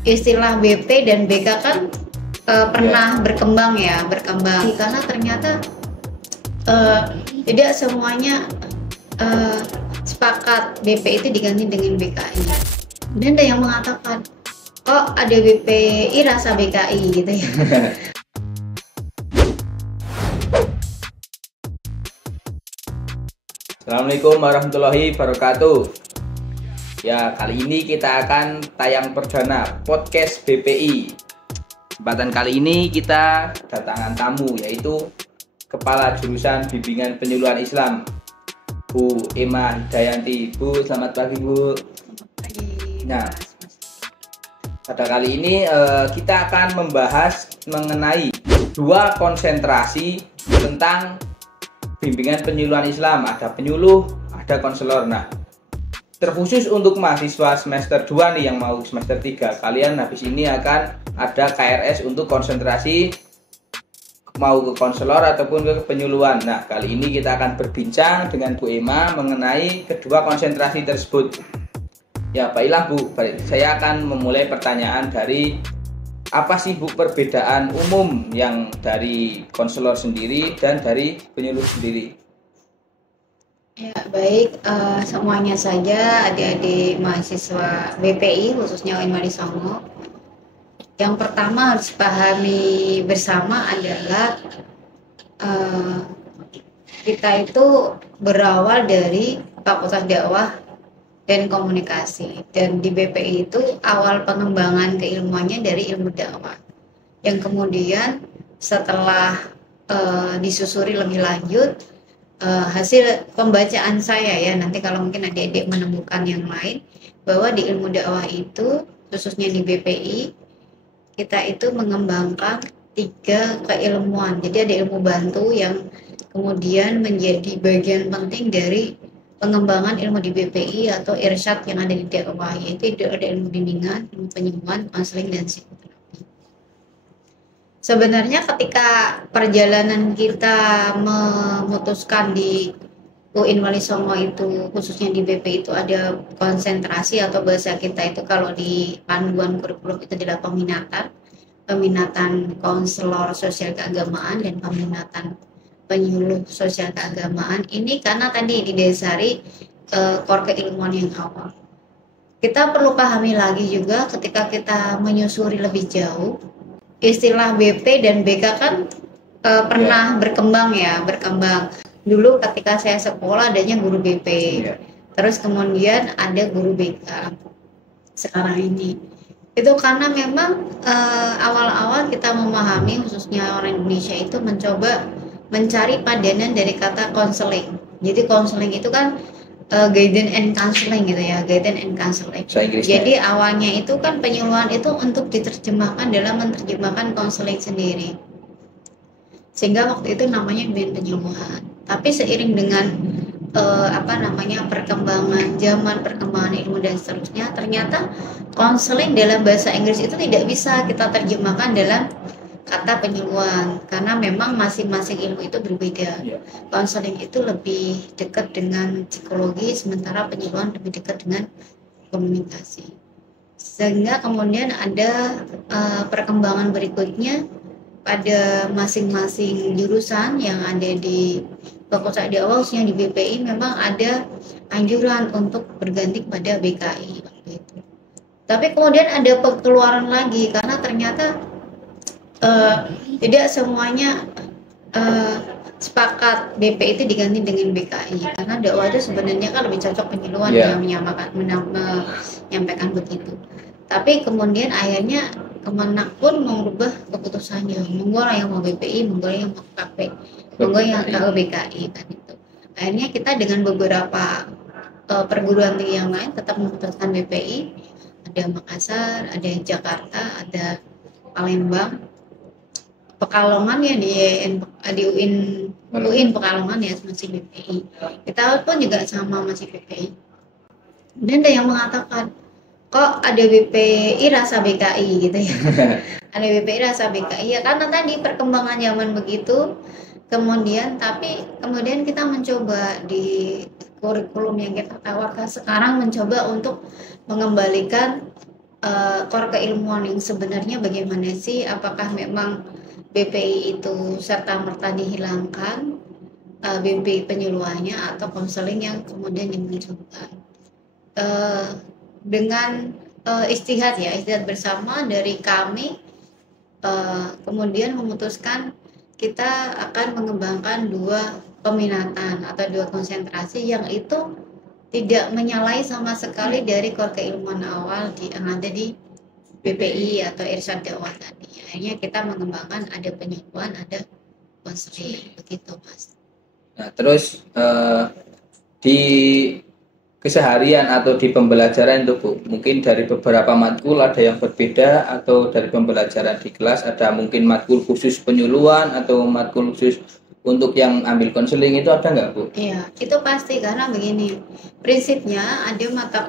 istilah BP dan BK kan pernah berkembang karena ternyata tidak semuanya sepakat BP itu diganti dengan BKI. Dan ada yang mengatakan kok ada BPI rasa BKI gitu ya. Assalamualaikum warahmatullahi wabarakatuh. Ya, kali ini kita akan tayang perdana podcast BPI. Kesempatan kali ini kita kedatangan tamu, yaitu Kepala Jurusan Bimbingan Penyuluhan Islam, Bu Emma Hidayanti. Bu, selamat pagi, Bu. Nah, pada kali ini kita akan membahas mengenai dua konsentrasi tentang bimbingan penyuluhan Islam. Ada penyuluh, ada konselor. Nah, terkhusus untuk mahasiswa semester 2 nih yang mau semester 3, kalian habis ini akan ada KRS untuk konsentrasi mau ke konselor ataupun ke penyuluhan. Nah, kali ini kita akan berbincang dengan Bu Emma mengenai kedua konsentrasi tersebut. Ya, baiklah Bu, saya akan memulai pertanyaan dari apa sih Bu perbedaan umum yang dari konselor sendiri dan dari penyuluh sendiri? Ya, baik, semuanya saja adik-adik mahasiswa BPI khususnya UIN Wali Songo. Yang pertama harus pahami bersama adalah kita itu berawal dari Fakultas Dakwah dan Komunikasi, dan di BPI itu awal pengembangan keilmuannya dari ilmu dakwah yang kemudian setelah disusuri lebih lanjut, hasil pembacaan saya ya, nanti kalau mungkin adik-adik menemukan yang lain, bahwa di ilmu dakwah itu khususnya di BPI kita itu mengembangkan 3 keilmuan. Jadi ada ilmu bantu yang kemudian menjadi bagian penting dari pengembangan ilmu di BPI atau irsyad yang ada di dakwah, yaitu ada ilmu bimbingan, ilmu penyembuhan, konseling, dan psikoterapi. Sebenarnya ketika perjalanan kita memutuskan di UIN Wali Songo itu, khususnya di BPI itu ada konsentrasi atau bahasa kita itu kalau di panduan kurikulum itu adalah peminatan konselor sosial keagamaan dan peminatan penyuluh sosial keagamaan. Ini karena tadi didasari core keilmuan yang awal. Kita perlu pahami lagi juga ketika kita menyusuri lebih jauh, istilah BP dan BK kan pernah berkembang. Dulu ketika saya sekolah adanya guru BP, terus kemudian ada guru BK. Sekarang ini itu karena memang awal-awal kita memahami, khususnya orang Indonesia itu mencoba mencari padanan dari kata konseling. Jadi konseling itu kan guidance and counseling gitu ya, guidance and counseling. Jadi awalnya itu kan penyuluhan itu untuk diterjemahkan dalam menerjemahkan konseling sendiri. Sehingga waktu itu namanya penyuluhan. Tapi seiring dengan perkembangan zaman, perkembangan ilmu dan seterusnya, ternyata konseling dalam bahasa Inggris itu tidak bisa kita terjemahkan dalam kata penyuluhan karena memang masing-masing ilmu itu berbeda. Konseling itu lebih dekat dengan psikologi, sementara penyuluhan lebih dekat dengan komunikasi. Sehingga kemudian ada perkembangan berikutnya pada masing-masing jurusan yang ada di Fakultas Dakwah, khususnya di BPI, memang ada anjuran untuk berganti pada BKI waktu itu. Tapi kemudian ada pengeluaran lagi karena ternyata tidak semuanya sepakat BP itu diganti dengan BKI karena dakwah itu sebenarnya kan lebih cocok penyuluhan yang menyampaikan begitu. Tapi kemudian akhirnya Kemenak pun mengubah keputusannya, monggo yang mau BPI, monggo yang mau KP, monggo yang ke BKI kan itu. Akhirnya kita dengan beberapa perguruan tinggi yang lain tetap memutuskan BPI. Ada Makassar, ada Jakarta, ada Palembang, Pekalongan ya di UIN Pekalongan ya masih BPI. Kita pun juga sama masih BPI. Dan ada yang mengatakan kok ada BPI rasa BKI gitu ya. Ada BPI rasa BKI ya karena tadi perkembangan zaman begitu. Kemudian kita mencoba di kurikulum yang kita tawarkan sekarang mencoba untuk mengembalikan core keilmuan yang sebenarnya bagaimana sih, apakah memang BPI itu serta-merta dihilangkan, BPI penyuluhannya atau konseling yang kemudian dimunculkan. Dengan istihad bersama dari kami, kemudian memutuskan kita akan mengembangkan 2 peminatan atau 2 konsentrasi yang itu tidak menyalahi sama sekali dari core keilmuan awal yang ada di BPI atau irsyad dakwah tadi. Akhirnya kita mengembangkan ada penyuluhan, ada konseling, begitu Mas. Nah, terus di keseharian atau di pembelajaran itu Bu, mungkin dari beberapa matkul ada yang berbeda, atau dari pembelajaran di kelas ada mungkin matkul khusus penyuluhan atau matkul khusus untuk yang ambil konseling, itu ada nggak Bu? Iya, itu pasti, karena begini, prinsipnya ada mata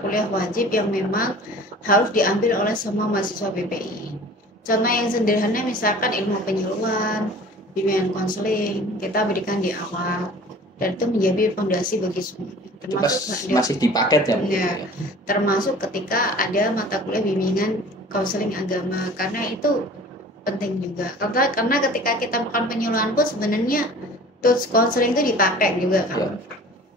kuliah wajib yang memang harus diambil oleh semua mahasiswa BPI. Contoh yang sederhana misalkan ilmu penyuluhan, bimbingan konseling, kita berikan di awal, dan itu menjadi fondasi bagi semua. Termasuk masih di paket ya Bu? Ya, termasuk ketika ada mata kuliah bimbingan konseling agama, karena itu penting juga. Karena ketika kita melakukan penyuluhan pun sebenarnya tools konseling itu dipakai juga kan. Ya.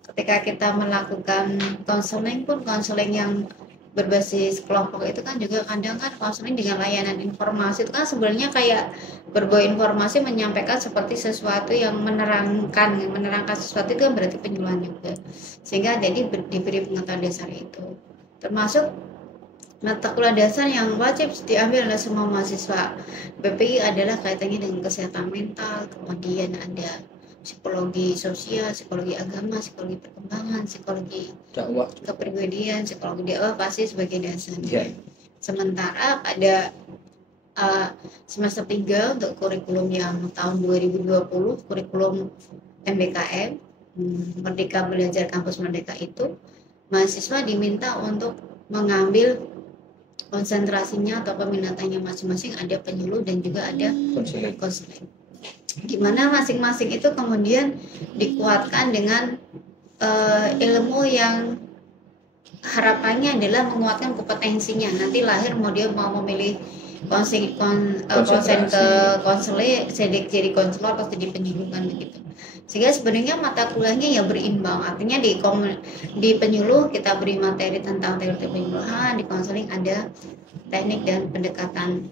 Ketika kita melakukan konseling pun, konseling yang berbasis kelompok itu kan juga kadang kan konseling dengan layanan informasi itu kan sebenarnya kayak berbau informasi, menyampaikan seperti sesuatu yang menerangkan sesuatu, itu kan berarti penyuluhan juga, sehingga jadi diberi pengetahuan dasar itu. Termasuk mata kuliah dasar yang wajib diambil oleh semua mahasiswa BPI adalah kaitannya dengan kesehatan mental, kemudian ada psikologi sosial, psikologi agama, psikologi perkembangan, psikologi dakwah, kepribadian, psikologi dakwah pasti sebagai dasar. Yeah. Sementara pada semester 3 untuk kurikulum yang tahun 2020, kurikulum MBKM, Merdeka Belajar Kampus Merdeka, itu mahasiswa diminta untuk mengambil konsentrasinya atau peminatannya masing-masing, ada penyuluh dan juga ada konseling. Gimana masing-masing itu kemudian dikuatkan dengan ilmu yang harapannya adalah menguatkan kompetensinya. Nanti lahir mau dia mau memilih konsen ke konseling, jadi konselor atau jadi penyuluh kan begitu. Sehingga sebenarnya mata kuliahnya ya berimbang. Artinya di penyuluh kita beri materi tentang teori penyuluhan, di konseling ada teknik dan pendekatan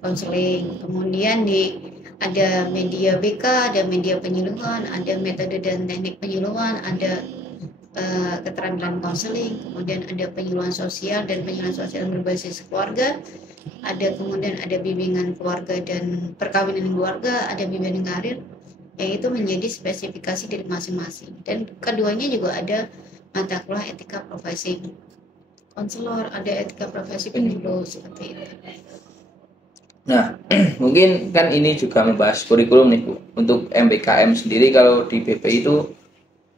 konseling. Kemudian ada media BK, ada media penyuluhan, ada metode dan teknik penyuluhan, ada keterampilan konseling, kemudian ada penyuluhan sosial dan penyuluhan sosial berbasis keluarga, kemudian ada bimbingan keluarga dan perkawinan keluarga, ada bimbingan karir, yang itu menjadi spesifikasi dari masing-masing. Dan keduanya juga ada mata kuliah etika profesi konselor, ada etika profesi penyuluh, seperti itu. Nah, mungkin kan ini juga membahas kurikulum nih Bu. Untuk MBKM sendiri, kalau di BPI itu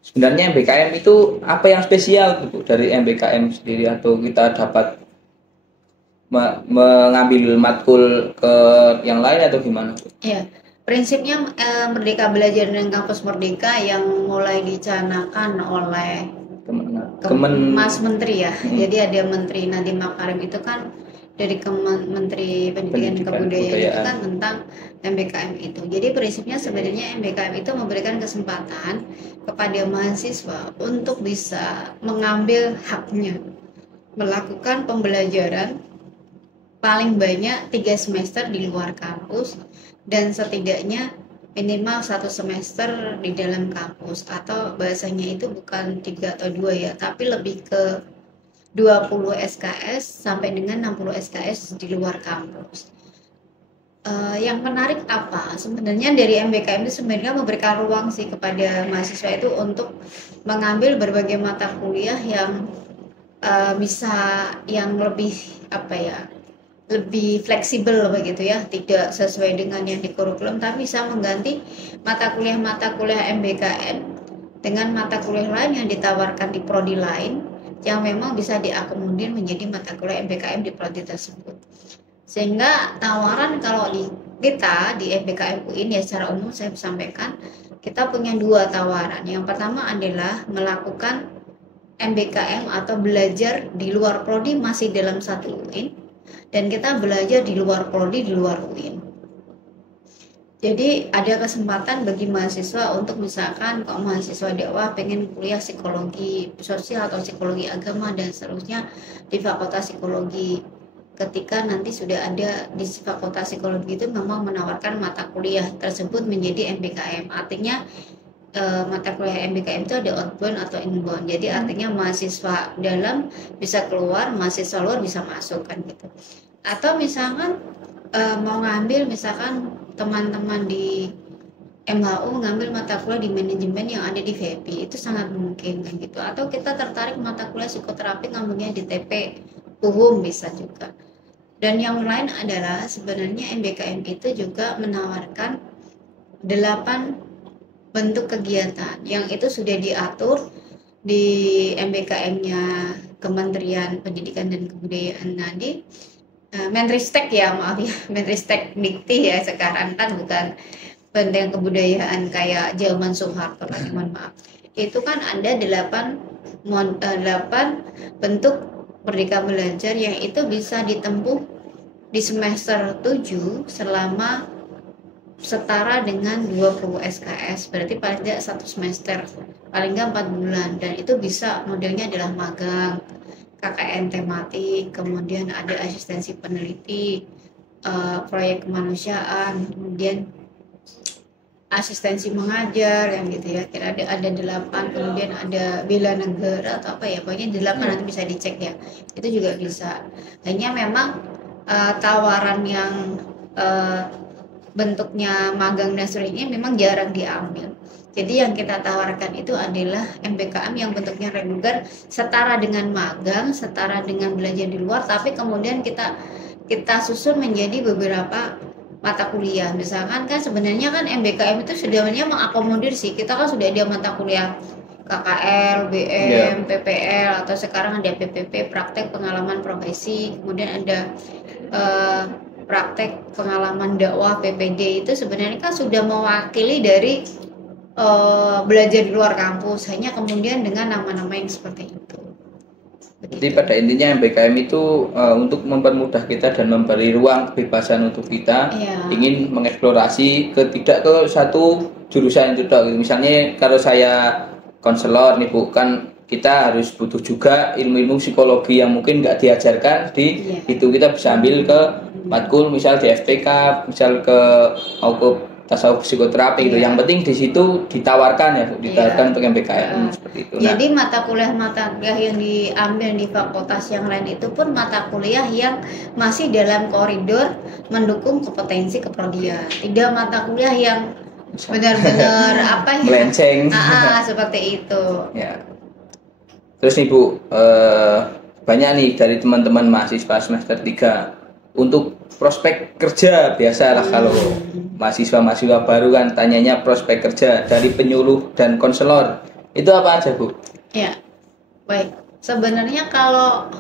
sebenarnya MBKM itu apa yang spesial Bu dari MBKM sendiri, atau kita dapat mengambil matkul ke yang lain atau gimana? Iya, prinsipnya Merdeka Belajar dan Kampus Merdeka yang mulai dicanangkan oleh Mas Menteri ya. Jadi ada Menteri Nadiem Makarim itu kan dari Menteri Pendidikan dan Kebudayaan itu kan tentang MBKM itu. Jadi prinsipnya sebenarnya MBKM itu memberikan kesempatan kepada mahasiswa untuk bisa mengambil haknya, melakukan pembelajaran paling banyak 3 semester di luar kampus dan setidaknya minimal 1 semester di dalam kampus, atau bahasanya itu bukan 3 atau 2 ya, tapi lebih ke 20 SKS sampai dengan 60 SKS di luar kampus. Yang menarik apa? Sebenarnya dari MBKM itu sebenarnya memberikan ruang sih kepada mahasiswa itu untuk mengambil berbagai mata kuliah yang bisa yang lebih lebih fleksibel begitu ya, tidak sesuai dengan yang di kurikulum, tapi bisa mengganti mata kuliah MBKM dengan mata kuliah lain yang ditawarkan di prodi lain yang memang bisa diakomodir menjadi mata kuliah MBKM di prodi tersebut. Sehingga tawaran kalau kita di MBKM UIN ya secara umum saya sampaikan, kita punya 2 tawaran. Yang pertama adalah melakukan MBKM atau belajar di luar prodi masih dalam satu UIN, dan kita belajar di luar prodi di luar UIN. Jadi ada kesempatan bagi mahasiswa untuk misalkan kalau mahasiswa dakwah pengen kuliah psikologi sosial atau psikologi agama dan seterusnya di Fakultas Psikologi. Ketika nanti sudah ada di Fakultas Psikologi itu memang menawarkan mata kuliah tersebut menjadi MBKM. Artinya mata kuliah MBKM itu ada outbound atau inbound. Jadi artinya mahasiswa dalam bisa keluar, mahasiswa luar bisa masuk kan gitu. Atau misalkan mau ngambil misalkan teman-teman di MHU ngambil mata kuliah di manajemen yang ada di VIP, itu sangat mungkin kan gitu. Atau kita tertarik mata kuliah psikoterapi ngambilnya di TP UHUM bisa juga. Dan yang lain adalah sebenarnya MBKM itu juga menawarkan 8 bentuk kegiatan yang itu sudah diatur di MBKM-nya Kementerian Pendidikan dan Kebudayaan. Nah, di Menristek ya, maaf ya, Menristek Dikti ya sekarang kan, bukan Pendidikan Kebudayaan kayak zaman Soeharto lagi, mohon maaf. Itu kan ada 8 bentuk merdeka belajar yang itu bisa ditempuh di semester 7 selama setara dengan 20 SKS, berarti paling tidak 1 semester, paling nggak 4 bulan, dan itu bisa modelnya adalah magang, KKN tematik, kemudian ada asistensi peneliti, proyek kemanusiaan, kemudian asistensi mengajar yang gitu ya, kira ada 8, kemudian ada bela negara atau apa ya, pokoknya 8 nanti bisa dicek ya, itu juga bisa. Hanya memang tawaran yang bentuknya magang dan sebagainya memang jarang diambil. Jadi yang kita tawarkan itu adalah MBKM yang bentuknya reguler, setara dengan magang, setara dengan belajar di luar, tapi kemudian kita susun menjadi beberapa mata kuliah. Misalkan kan sebenarnya kan MBKM itu sebenarnya mengakomodir sih. Kita kan sudah ada mata kuliah KKL, BM, PPL, atau sekarang ada PPP, praktek pengalaman profesi, kemudian ada praktek pengalaman dakwah PPD. Itu sebenarnya kan sudah mewakili dari belajar di luar kampus, hanya kemudian dengan nama-nama yang seperti itu. Jadi pada intinya MBKM itu untuk mempermudah kita dan memberi ruang kebebasan untuk kita ingin mengeksplorasi tidak ke satu jurusan itu dong. Misalnya kalau saya konselor nih Bu, kan kita harus butuh juga ilmu-ilmu psikologi yang mungkin nggak diajarkan di itu, kita bisa ambil ke matkul misal di FPK, misal ke mau ke tasawuf psikoterapi gitu. Yang penting di situ ditawarkan ya, ditawarkan untuk MBKM seperti itu. Jadi mata kuliah yang diambil di fakultas yang lain itu pun mata kuliah yang masih dalam koridor mendukung kompetensi keprodian. Tidak mata kuliah yang benar-benar apa ya? Melenceng. Seperti itu. Ya. Terus nih Bu, banyak nih dari teman-teman mahasiswa semester 3 untuk prospek kerja. Biasalah kalau mahasiswa baru kan tanyanya prospek kerja dari penyuluh dan konselor. Itu apa aja Bu? Ya, baik. Sebenarnya kalau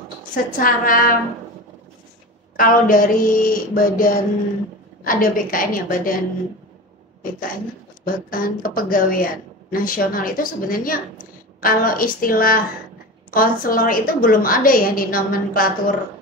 dari badan ada BKN ya, badan BKN bahkan kepegawaian nasional itu sebenarnya kalau istilah konselor itu belum ada ya di nomenklatur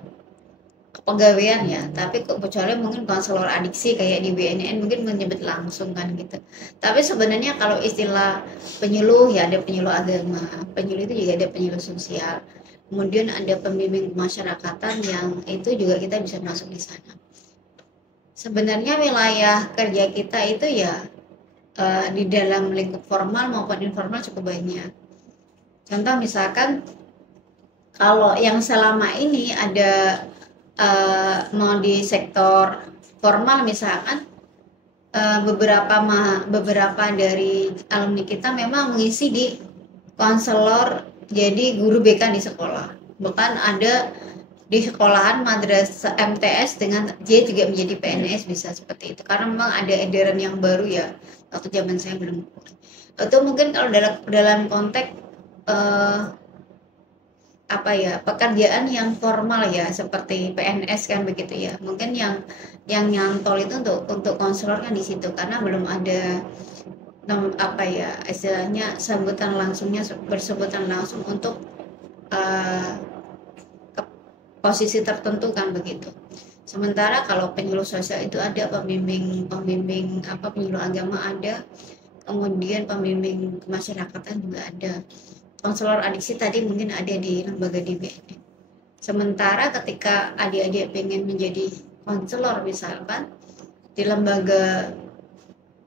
kepegawaian ya, tapi kecuali mungkin konselor adiksi kayak di BNN mungkin menyebut langsung kan gitu. Tapi sebenarnya kalau istilah penyuluh ya ada penyuluh agama, penyuluh itu juga ada penyuluh sosial, kemudian ada pembimbing kemasyarakatan yang itu juga kita bisa masuk di sana. Sebenarnya wilayah kerja kita itu ya di dalam lingkup formal maupun informal cukup banyak. Contoh misalkan kalau yang selama ini ada mau di sektor formal misalkan beberapa dari alumni kita memang mengisi di konselor jadi guru BK di sekolah, bahkan ada di sekolahan madrasah MTS dengan dia juga menjadi PNS bisa seperti itu, karena memang ada edaran yang baru ya, waktu zaman saya belum. Atau mungkin kalau dalam konteks pekerjaan yang formal ya seperti PNS kan begitu ya, mungkin yang nyantol itu untuk konselor kan di situ, karena belum ada istilahnya bersebutan langsung untuk uh, ke posisi tertentu kan begitu. Sementara kalau penyuluh sosial itu ada pembimbing penyuluh agama ada, kemudian pembimbing kemasyarakatan juga ada. Konselor adiksi tadi mungkin ada di lembaga DBN. Sementara ketika adik-adik pengen menjadi konselor misalkan di lembaga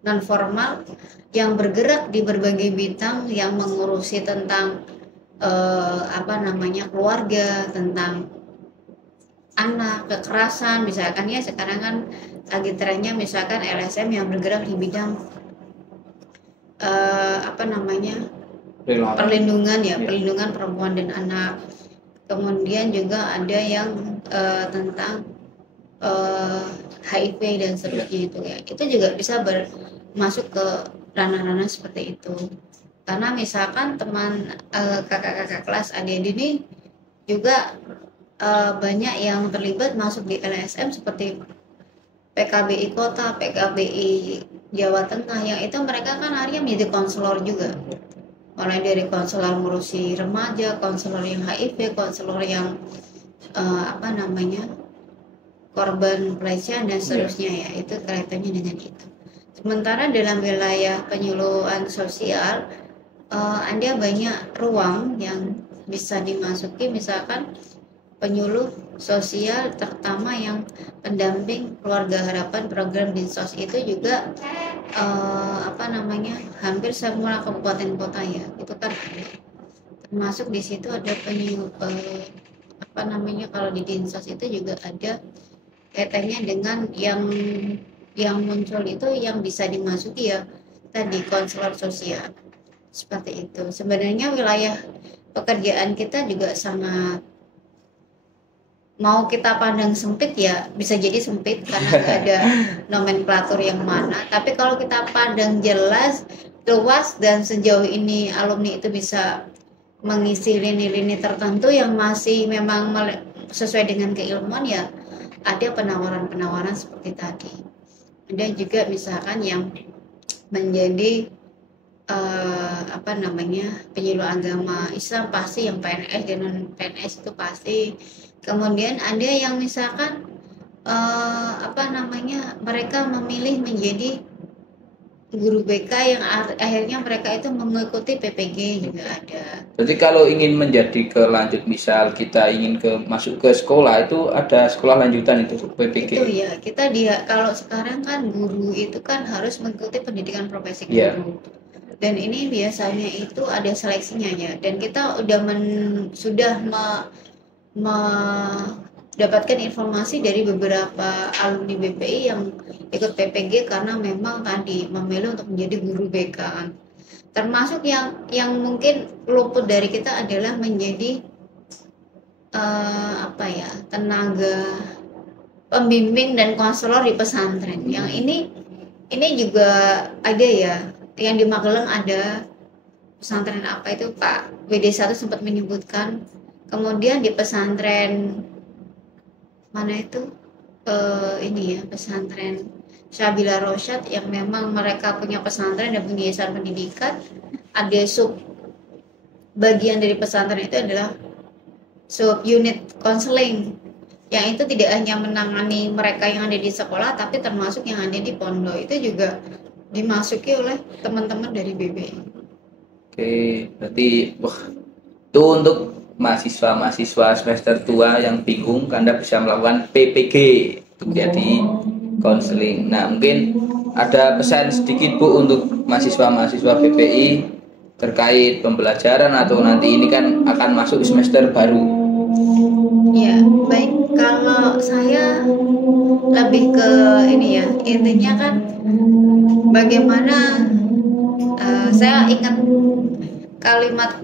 non formal yang bergerak di berbagai bidang yang mengurusi tentang keluarga, tentang anak, kekerasan misalkan ya, sekarang kan lagi trennya misalkan LSM yang bergerak di bidang perlindungan ya, perlindungan perempuan dan anak. Kemudian juga ada yang tentang HIV dan seterusnya itu ya. Itu juga bisa masuk ke ranah-ranah seperti itu. Karena misalkan teman kakak-kakak kelas adik-adik ini juga banyak yang terlibat masuk di LSM seperti PKBI Kota, PKBI Jawa Tengah, yang itu mereka kan akhirnya menjadi konselor juga. Mulai dari konselor ngurusi remaja, konselor yang HIV, konselor yang korban pelecehan dan seterusnya ya, itu kaitannya dengan itu. Sementara dalam wilayah penyuluhan sosial ada banyak ruang yang bisa dimasuki, misalkan penyuluh sosial terutama yang pendamping keluarga harapan program Dinsos itu juga hampir semua kabupaten kota ya, itu kan termasuk di situ ada penyuluh kalau di Dinsos itu juga ada kaitannya dengan yang muncul itu yang bisa dimasuki ya tadi konselor sosial seperti itu. Sebenarnya wilayah pekerjaan kita juga sangat, mau kita pandang sempit ya bisa jadi sempit karena nggak ada nomenklatur yang mana, tapi kalau kita pandang jelas, luas, dan sejauh ini alumni itu bisa mengisi lini-lini tertentu yang masih memang sesuai dengan keilmuan ya, ada penawaran-penawaran seperti tadi. Ada juga misalkan yang menjadi penyuluh agama Islam pasti, yang PNS dan non PNS itu pasti. Kemudian ada yang misalkan mereka memilih menjadi guru BK yang akhirnya mereka itu mengikuti PPG juga ada. Jadi kalau ingin menjadi kelanjut, misal kita ingin masuk ke sekolah, itu ada sekolah lanjutan itu PPG. Itu ya, kita kalau sekarang kan guru itu kan harus mengikuti pendidikan profesi guru. Yeah. Dan ini biasanya itu ada seleksinya ya. Dan kita sudah mendapatkan informasi dari beberapa alumni BPI yang ikut PPG karena memang tadi memilih untuk menjadi guru BK. Termasuk yang mungkin luput dari kita adalah menjadi tenaga pembimbing dan konselor di pesantren. Yang ini juga ada ya, yang di Magelang ada pesantren itu Pak WD1 sempat menyebutkan. Kemudian di pesantren mana itu pesantren Syabila Rosyad yang memang mereka punya pesantren dan punya yayasan pendidikan, ada sub bagian dari pesantren itu adalah sub unit konseling, yang itu tidak hanya menangani mereka yang ada di sekolah tapi termasuk yang ada di pondok, itu juga dimasuki oleh teman-teman dari BBI. Oke, berarti itu untuk mahasiswa semester tua yang bingung, Anda bisa melakukan PPG untuk jadi konseling. Nah, mungkin ada pesan sedikit Bu untuk mahasiswa PPI terkait pembelajaran, atau nanti ini kan akan masuk semester baru. Ya, baik, kalau saya lebih ke ini ya, intinya kan bagaimana saya ingat kalimat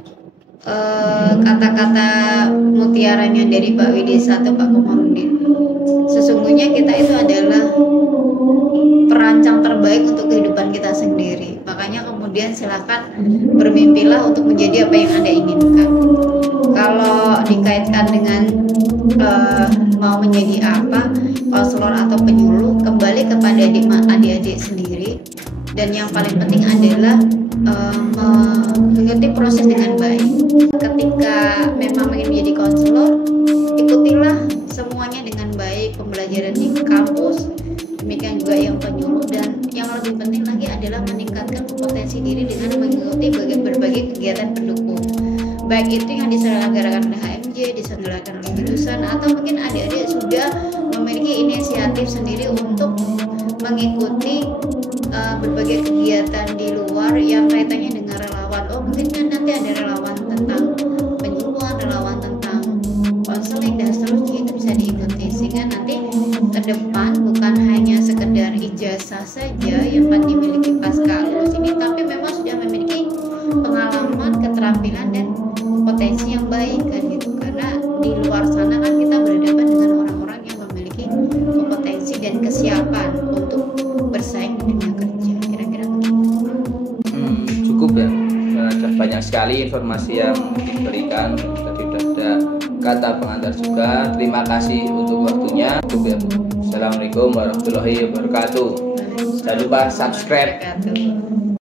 kata-kata mutiaranya dari Pak WD1 Pak Komarudin. Sesungguhnya kita itu adalah perancang terbaik untuk kehidupan kita sendiri. Makanya kemudian silakan bermimpilah untuk menjadi apa yang Anda inginkan. Kalau dikaitkan dengan mau menjadi apa, konselor atau penyuluh, kembali kepada adik-adik sendiri. Dan yang paling penting adalah mengikuti proses dengan baik. Ketika memang ingin menjadi konselor, ikutilah semuanya dengan baik, pembelajaran di kampus, demikian juga yang penyuluh, dan yang lebih penting lagi adalah meningkatkan kompetensi diri dengan mengikuti berbagai kegiatan pendukung, baik itu yang diselenggarakan oleh HMJ, diselenggarakan oleh jurusan, atau mungkin adik-adik sudah memiliki inisiatif sendiri untuk mengikuti berbagai kegiatan di luar yang kaitannya dengan relawan. Oh, mungkin kan nanti ada relawan tentang penyuluhan, relawan tentang konseling dan seterusnya, itu bisa diikuti, sehingga nanti ke depan bukan hanya sekedar ijazah saja yang dimiliki pasca lulus ini, tapi memang sudah memiliki pengalaman, keterampilan dan potensi yang baik kan gitu. Karena di luar sana kan kita berhadapan dengan orang-orang yang memiliki kompetensi dan kesiapan untuk bersaing di dunia kerja. Kira-kira begitu. Cukup ya. Sudah banyak sekali informasi yang diberikan. Tadi sudah ada kata pengantar juga. Terima kasih untuk waktunya. Cukup ya, Bu. Assalamualaikum warahmatullahi wabarakatuh. Jangan lupa subscribe.